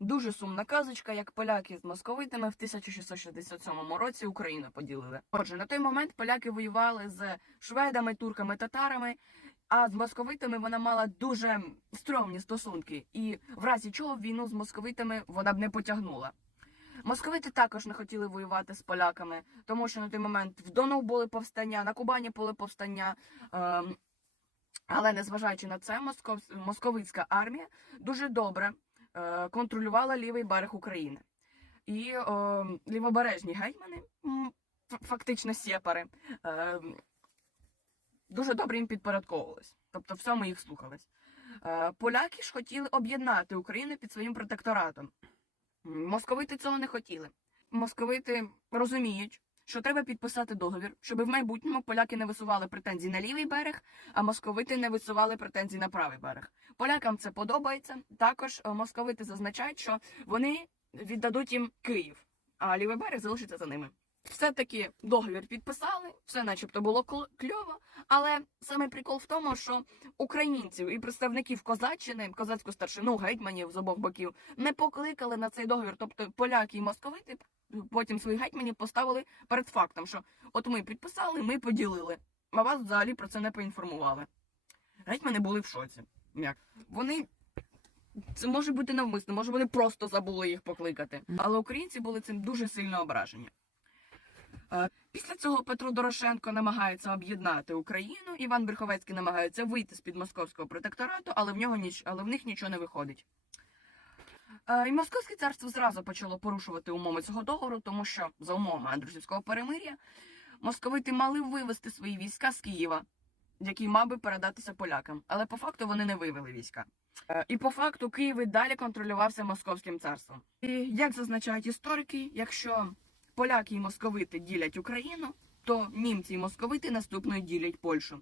Дуже сумна казочка, як поляки з московитами в 1667 році Україну поділили. Отже, на той момент поляки воювали з шведами, турками, татарами. А з московитами вона мала дуже стрьомні стосунки, і в разі чого війну з московитами вона б не потягнула. Московити також не хотіли воювати з поляками, тому що на той момент в Дону були повстання, на Кубані були повстання. Ем, але незважаючи на це, москов... московицька армія дуже добре контролювала лівий берег України. І е, лівобережні гетьмани, фактично сєпари, е, дуже добре їм підпорядковувались. Тобто всьому їх слухались. Е, поляки ж хотіли об'єднати Україну під своїм протекторатом. Московити цього не хотіли. Московити розуміють, що треба підписати договір, щоб в майбутньому поляки не висували претензій на лівий берег, а московити не висували претензій на правий берег. Полякам це подобається. Також е, московити зазначають, що вони віддадуть їм Київ, а лівий берег залишиться за ними. Все-таки договір підписали, все начебто було кл- кльово, але саме прикол в тому, що українців і представників козаччини, козацьку старшину, гетьманів з обох боків не покликали на цей договір. Тобто поляки і московити потім своїх гетьманів поставили перед фактом, що от ми підписали, ми поділили, а вас взагалі про це не поінформували. Гетьмани були в шоці. Як? Вони. Це може бути навмисно, може вони просто забули їх покликати. Але українці були цим дуже сильно ображені. Е, Після цього Петро Дорошенко намагається об'єднати Україну. Іван Бреховецький намагається вийти з під московського протекторату, але в нього ніч, але в них нічого не виходить. Е, І Московське царство зразу почало порушувати умови цього договору, тому що за умовами Андрусівського перемир'я московити мали вивести свої війська з Києва, який мав би передатися полякам, але по факту вони не вивели війська. Е, І по факту Київ і далі контролювався московським царством. І як зазначають історики, якщо поляки і московити ділять Україну, то німці і московити наступною ділять Польщу.